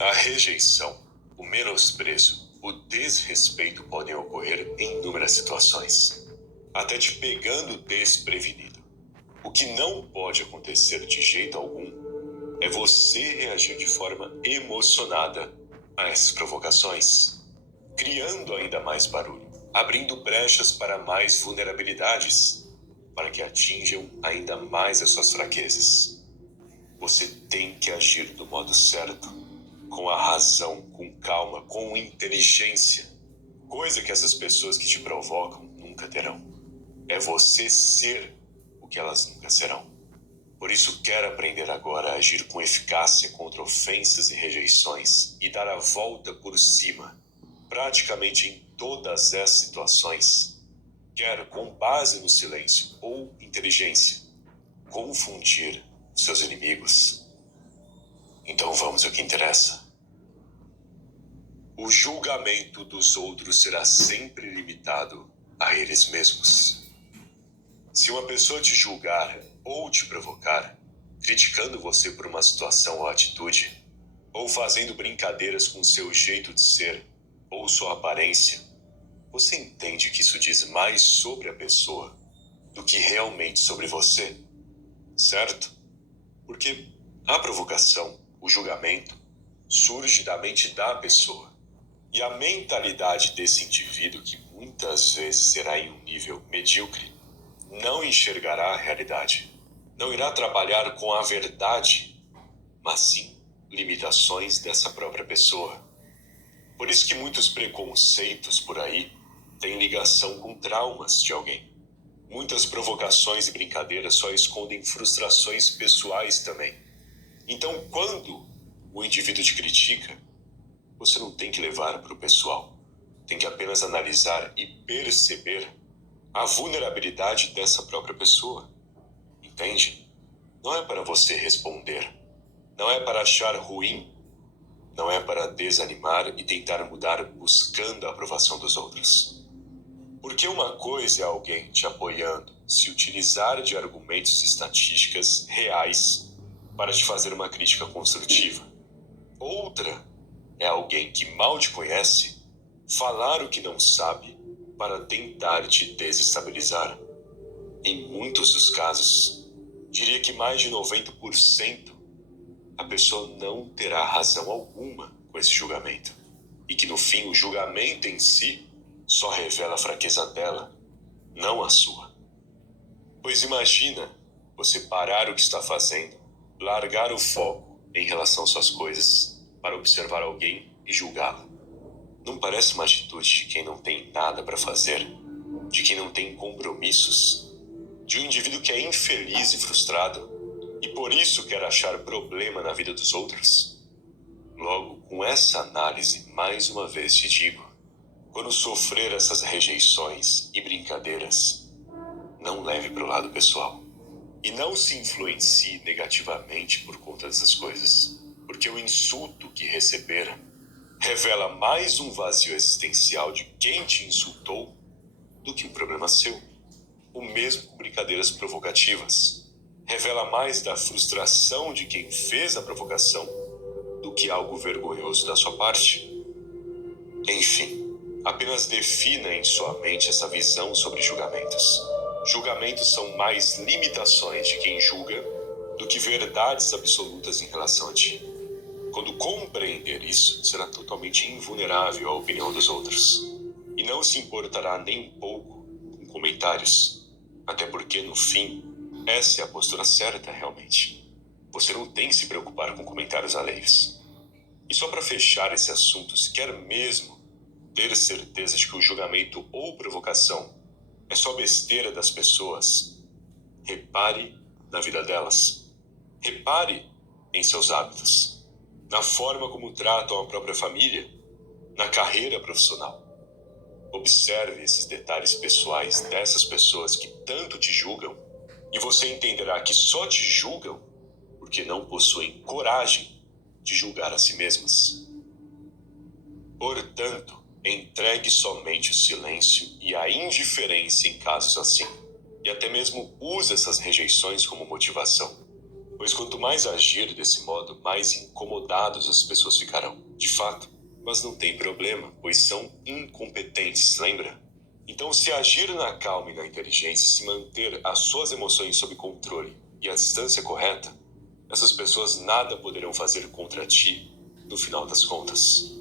A rejeição, o menosprezo, o desrespeito podem ocorrer em inúmeras situações, até te pegando desprevenido. O que não pode acontecer de jeito algum é você reagir de forma emocionada a essas provocações, criando ainda mais barulho, abrindo brechas para mais vulnerabilidades, para que atinjam ainda mais as suas fraquezas. Você tem que agir do modo certo, com a razão, com calma, com inteligência, coisa que essas pessoas que te provocam nunca terão. É você ser o que elas nunca serão. Por isso, quer aprender agora a agir com eficácia contra ofensas e rejeições e dar a volta por cima, praticamente em todas as situações. Quer, com base no silêncio ou inteligência, confundir os seus inimigos. Então vamos ao que interessa. O julgamento dos outros será sempre limitado a eles mesmos. Se uma pessoa te julgar ou te provocar, criticando você por uma situação ou atitude, ou fazendo brincadeiras com seu jeito de ser ou sua aparência, você entende que isso diz mais sobre a pessoa do que realmente sobre você, certo? Porque a provocação, o julgamento, surge da mente da pessoa. E a mentalidade desse indivíduo, que muitas vezes será em um nível medíocre, não enxergará a realidade. Não irá trabalhar com a verdade, mas sim limitações dessa própria pessoa. Por isso que muitos preconceitos por aí têm ligação com traumas de alguém. Muitas provocações e brincadeiras só escondem frustrações pessoais também. Então, quando o indivíduo te critica, você não tem que levar para o pessoal. Tem que apenas analisar e perceber a vulnerabilidade dessa própria pessoa. Entende? Não é para você responder. Não é para achar ruim. Não é para desanimar e tentar mudar buscando a aprovação dos outros. Porque uma coisa é alguém te apoiando, se utilizar de argumentos e estatísticas reais para te fazer uma crítica construtiva. Outra é alguém que mal te conhece falar o que não sabe para tentar te desestabilizar. Em muitos dos casos, diria que mais de 90%, a pessoa não terá razão alguma com esse julgamento. E que no fim o julgamento em si só revela a fraqueza dela, não a sua. Pois imagina você parar o que está fazendo, largar o foco em relação às suas coisas, para observar alguém e julgá-la. Não parece uma atitude de quem não tem nada para fazer, de quem não tem compromissos, de um indivíduo que é infeliz e frustrado e por isso quer achar problema na vida dos outros? Logo, com essa análise, mais uma vez te digo, quando sofrer essas rejeições e brincadeiras, não leve para o lado pessoal. E não se influencie negativamente por conta dessas coisas, porque o insulto que receber revela mais um vazio existencial de quem te insultou do que um problema seu. O mesmo com brincadeiras provocativas. Revela mais da frustração de quem fez a provocação do que algo vergonhoso da sua parte. Enfim, apenas defina em sua mente essa visão sobre julgamentos. Julgamentos são mais limitações de quem julga do que verdades absolutas em relação a ti. Quando compreender isso, será totalmente invulnerável à opinião dos outros. E não se importará nem um pouco com comentários. Até porque, no fim, essa é a postura certa realmente. Você não tem que se preocupar com comentários alheios. E só para fechar esse assunto, se quer mesmo ter certeza de que o julgamento ou provocação é só besteira das pessoas, repare na vida delas. Repare em seus hábitos, na forma como tratam a própria família, na carreira profissional. Observe esses detalhes pessoais dessas pessoas que tanto te julgam e você entenderá que só te julgam porque não possuem coragem de julgar a si mesmas. Portanto, entregue somente o silêncio e a indiferença em casos assim, e até mesmo use essas rejeições como motivação. Pois quanto mais agir desse modo, mais incomodados as pessoas ficarão. De fato, mas não tem problema, pois são incompetentes, lembra? Então, se agir na calma e na inteligência, se manter as suas emoções sob controle e a distância correta, essas pessoas nada poderão fazer contra ti no final das contas.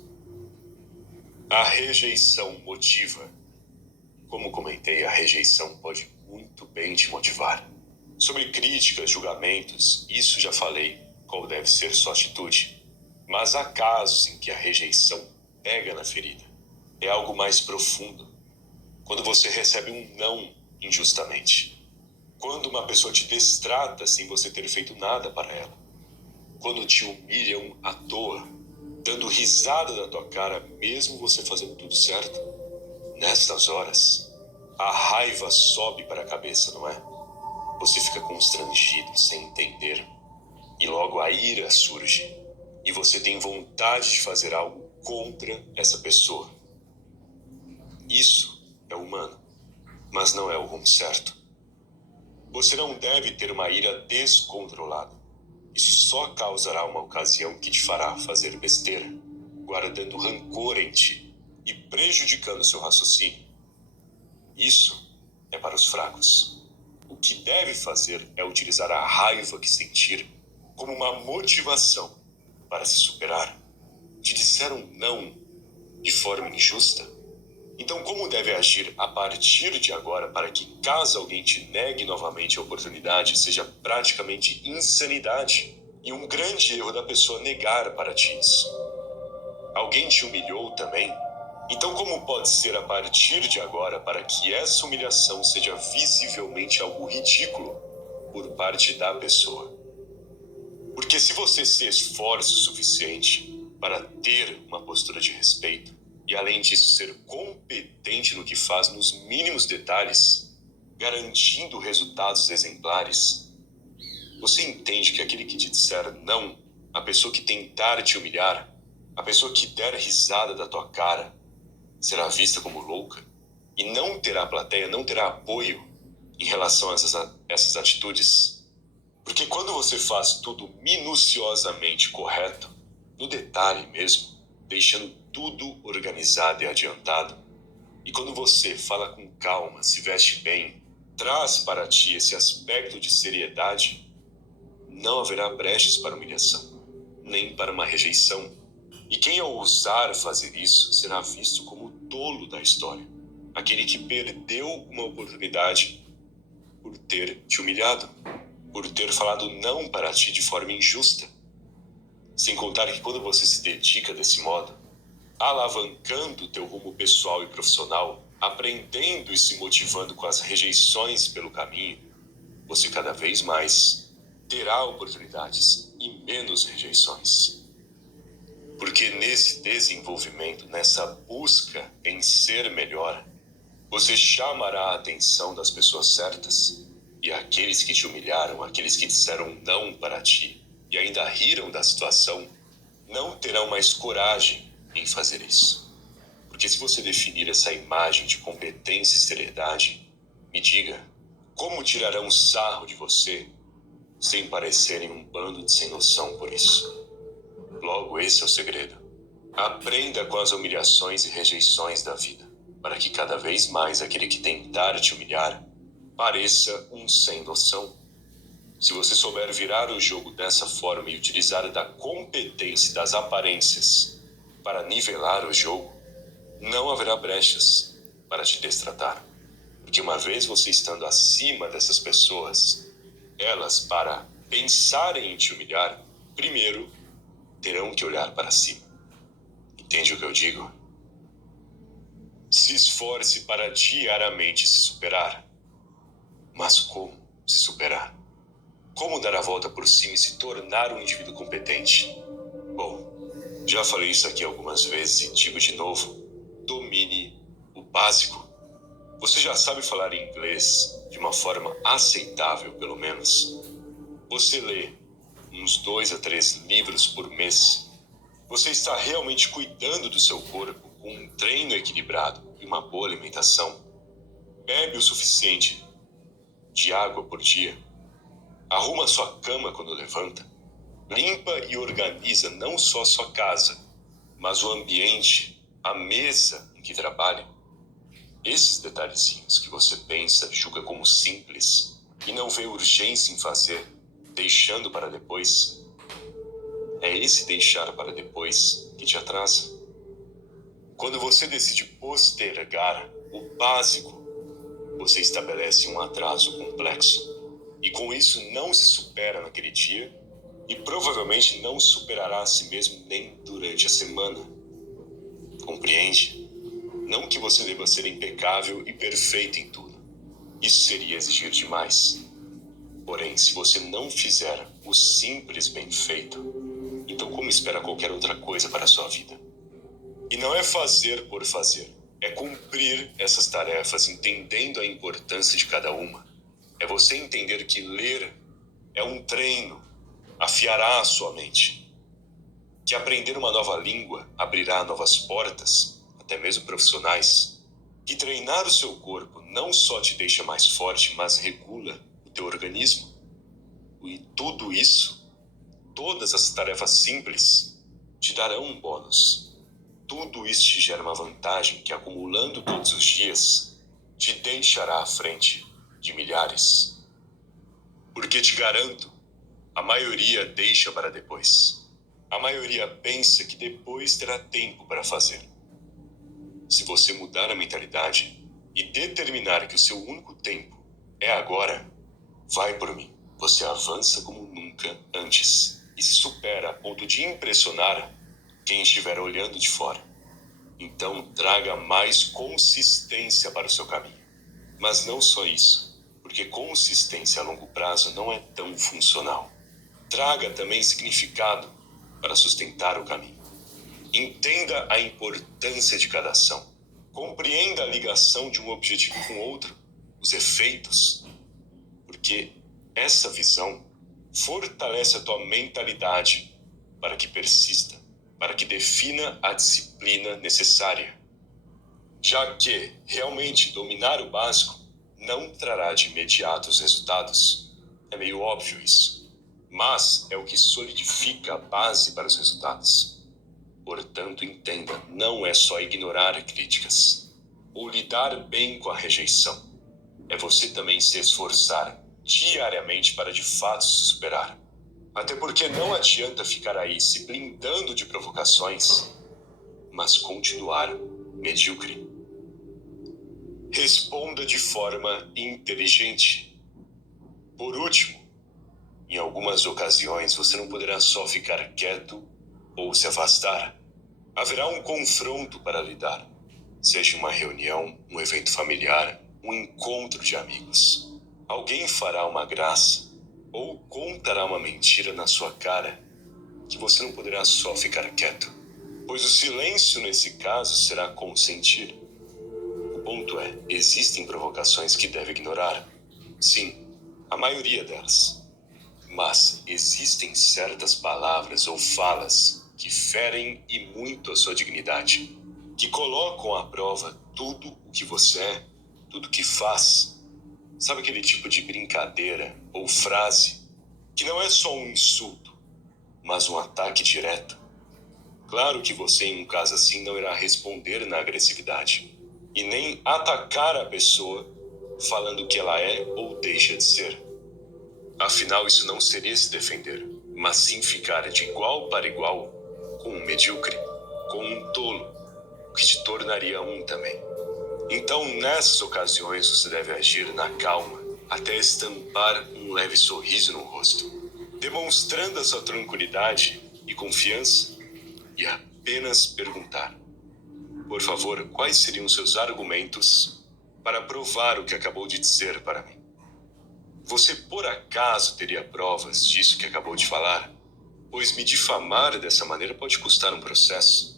A rejeição motiva. Como comentei, a rejeição pode muito bem te motivar. Sobre críticas, julgamentos, isso já falei, qual deve ser sua atitude. Mas há casos em que a rejeição pega na ferida. É algo mais profundo. Quando você recebe um não injustamente. Quando uma pessoa te destrata sem você ter feito nada para ela. Quando te humilham à toa, dando risada da tua cara mesmo você fazendo tudo certo. Nessas horas, a raiva sobe para a cabeça, não é? Você fica constrangido, sem entender. E logo a ira surge. E você tem vontade de fazer algo contra essa pessoa. Isso é humano, mas não é o rumo certo. Você não deve ter uma ira descontrolada. Isso só causará uma ocasião que te fará fazer besteira, guardando rancor em ti e prejudicando seu raciocínio. Isso é para os fracos. O que deve fazer é utilizar a raiva que sentir como uma motivação para se superar. Te disseram não de forma injusta? Então, como deve agir a partir de agora para que, caso alguém te negue novamente a oportunidade, seja praticamente insanidade e um grande erro da pessoa negar para ti isso? Alguém te humilhou também? Então, como pode ser a partir de agora para que essa humilhação seja visivelmente algo ridículo por parte da pessoa? Porque se você se esforça o suficiente para ter uma postura de respeito, e além disso ser competente no que faz nos mínimos detalhes, garantindo resultados exemplares, você entende que aquele que te disser não, a pessoa que tentar te humilhar, a pessoa que der risada da tua cara, será vista como louca e não terá plateia, não terá apoio em relação a essas atitudes. Porque quando você faz tudo minuciosamente correto, no detalhe mesmo, deixando tudo organizado e adiantado, e quando você fala com calma, se veste bem, traz para ti esse aspecto de seriedade, não haverá brechas para humilhação, nem para uma rejeição. E quem ousar fazer isso será visto como o tolo da história, aquele que perdeu uma oportunidade por ter te humilhado, por ter falado não para ti de forma injusta. Sem contar que quando você se dedica desse modo, alavancando o teu rumo pessoal e profissional, aprendendo e se motivando com as rejeições pelo caminho, você cada vez mais terá oportunidades e menos rejeições. Porque nesse desenvolvimento, nessa busca em ser melhor, você chamará a atenção das pessoas certas, e aqueles que te humilharam, aqueles que disseram não para ti e ainda riram da situação, não terão mais coragem em fazer isso. Porque se você definir essa imagem de competência e seriedade, me diga, como tirarão sarro de você sem parecerem um bando de sem noção por isso? Logo, esse é o segredo. Aprenda com as humilhações e rejeições da vida, para que cada vez mais aquele que tentar te humilhar pareça um sem noção. Se você souber virar o jogo dessa forma e utilizar da competência e das aparências para nivelar o jogo, não haverá brechas para te destratar. Porque uma vez você estando acima dessas pessoas, elas, para pensarem em te humilhar, primeiro terão que olhar para cima. Entende o que eu digo? Se esforce para diariamente se superar. Mas como se superar? Como dar a volta por cima e se tornar um indivíduo competente? Bom, já falei isso aqui algumas vezes e digo de novo: domine o básico. Você já sabe falar inglês de uma forma aceitável, pelo menos. Você lê uns 2 a 3 livros por mês. Você está realmente cuidando do seu corpo com um treino equilibrado e uma boa alimentação. Bebe o suficiente de água por dia. Arruma sua cama quando levanta. Limpa e organiza não só sua casa, mas o ambiente, a mesa em que trabalha. Esses detalhezinhos que você pensa, julga como simples e não vê urgência em fazer, deixando para depois. É esse deixar para depois que te atrasa. Quando você decide postergar o básico, você estabelece um atraso complexo. E com isso não se supera naquele dia e provavelmente não superará a si mesmo nem durante a semana. Compreende? Não que você deva ser impecável e perfeito em tudo. Isso seria exigir demais. Porém, se você não fizer o simples bem feito, então como espera qualquer outra coisa para a sua vida? E não é fazer por fazer. É cumprir essas tarefas entendendo a importância de cada uma. É você entender que ler é um treino, afiará a sua mente. Que aprender uma nova língua abrirá novas portas, até mesmo profissionais. Que treinar o seu corpo não só te deixa mais forte, mas regula o teu organismo. E tudo isso, todas as tarefas simples, te darão um bônus. Tudo isso te gera uma vantagem que, acumulando todos os dias, te deixará à frente de milhares. Porque te garanto, a maioria deixa para depois. A maioria pensa que depois terá tempo para fazer. Se você mudar a mentalidade e determinar que o seu único tempo é agora, vai por mim. Você avança como nunca antes e se supera a ponto de impressionar quem estiver olhando de fora. Então traga mais consistência para o seu caminho. Mas não só isso, porque consistência a longo prazo não é tão funcional. Traga também significado para sustentar o caminho. Entenda a importância de cada ação. Compreenda a ligação de um objetivo com outro, os efeitos, porque essa visão fortalece a tua mentalidade para que persista, para que defina a disciplina necessária. Já que realmente dominar o básico não trará de imediato os resultados. É meio óbvio isso. Mas é o que solidifica a base para os resultados. Portanto, entenda, não é só ignorar críticas ou lidar bem com a rejeição. É você também se esforçar diariamente para de fato se superar. Até porque não adianta ficar aí se blindando de provocações, mas continuar medíocre. Responda de forma inteligente. Por último, em algumas ocasiões você não poderá só ficar quieto ou se afastar. Haverá um confronto para lidar, seja uma reunião, um evento familiar, um encontro de amigos. Alguém fará uma graça ou contará uma mentira na sua cara que você não poderá só ficar quieto, pois o silêncio nesse caso será consentir. O ponto é, existem provocações que deve ignorar. Sim, a maioria delas. Mas existem certas palavras ou falas que ferem e muito a sua dignidade, que colocam à prova tudo o que você é, tudo o que faz. Sabe aquele tipo de brincadeira ou frase que não é só um insulto, mas um ataque direto? Claro que você, em um caso assim, não irá responder na agressividade e nem atacar a pessoa falando o que ela é ou deixa de ser. Afinal, isso não seria se defender, mas sim ficar de igual para igual com um medíocre, com um tolo, o que te tornaria um também. Então, nessas ocasiões, você deve agir na calma, até estampar um leve sorriso no rosto, demonstrando a sua tranquilidade e confiança, e apenas perguntar: por favor, quais seriam seus argumentos para provar o que acabou de dizer para mim? Você por acaso teria provas disso que acabou de falar? Pois me difamar dessa maneira pode custar um processo.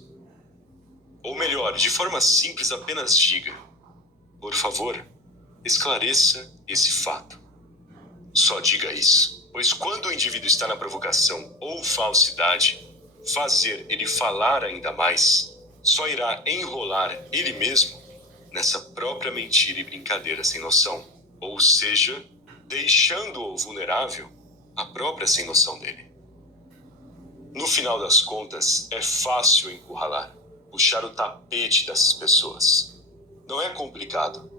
Ou melhor, de forma simples, apenas diga: por favor, esclareça esse fato. Só diga isso, pois quando o indivíduo está na provocação ou falsidade, fazer ele falar ainda mais só irá enrolar ele mesmo nessa própria mentira e brincadeira sem noção. Ou seja, deixando-o vulnerável a própria sem noção dele. No final das contas, é fácil encurralar, puxar o tapete dessas pessoas. Não é complicado.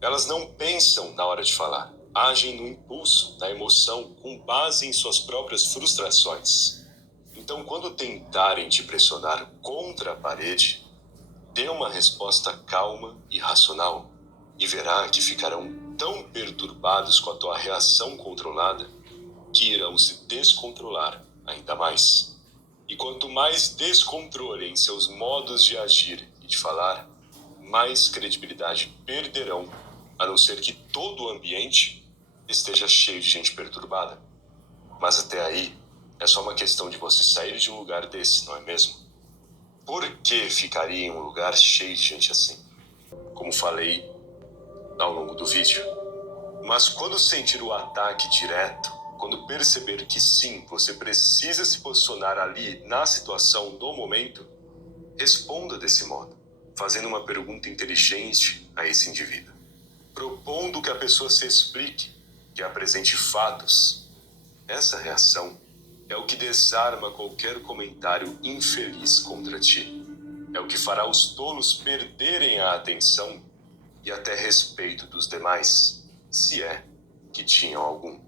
Elas não pensam na hora de falar, agem no impulso, na emoção, com base em suas próprias frustrações. Então, quando tentarem te pressionar contra a parede, dê uma resposta calma e racional, e verá que ficarão tão perturbados com a tua reação controlada que irão se descontrolar ainda mais. E quanto mais descontrole em seus modos de agir e de falar, mais credibilidade perderão, a não ser que todo o ambiente esteja cheio de gente perturbada. Mas até aí, é só uma questão de você sair de um lugar desse, não é mesmo? Por que ficaria em um lugar cheio de gente assim? Como falei ao longo do vídeo. Mas quando sentir o ataque direto, quando perceber que sim, você precisa se posicionar ali na situação do momento, responda desse modo, fazendo uma pergunta inteligente a esse indivíduo, propondo que a pessoa se explique, que apresente fatos. Essa reação é o que desarma qualquer comentário infeliz contra ti. É o que fará os tolos perderem a atenção e até respeito dos demais, se é que tinham algum.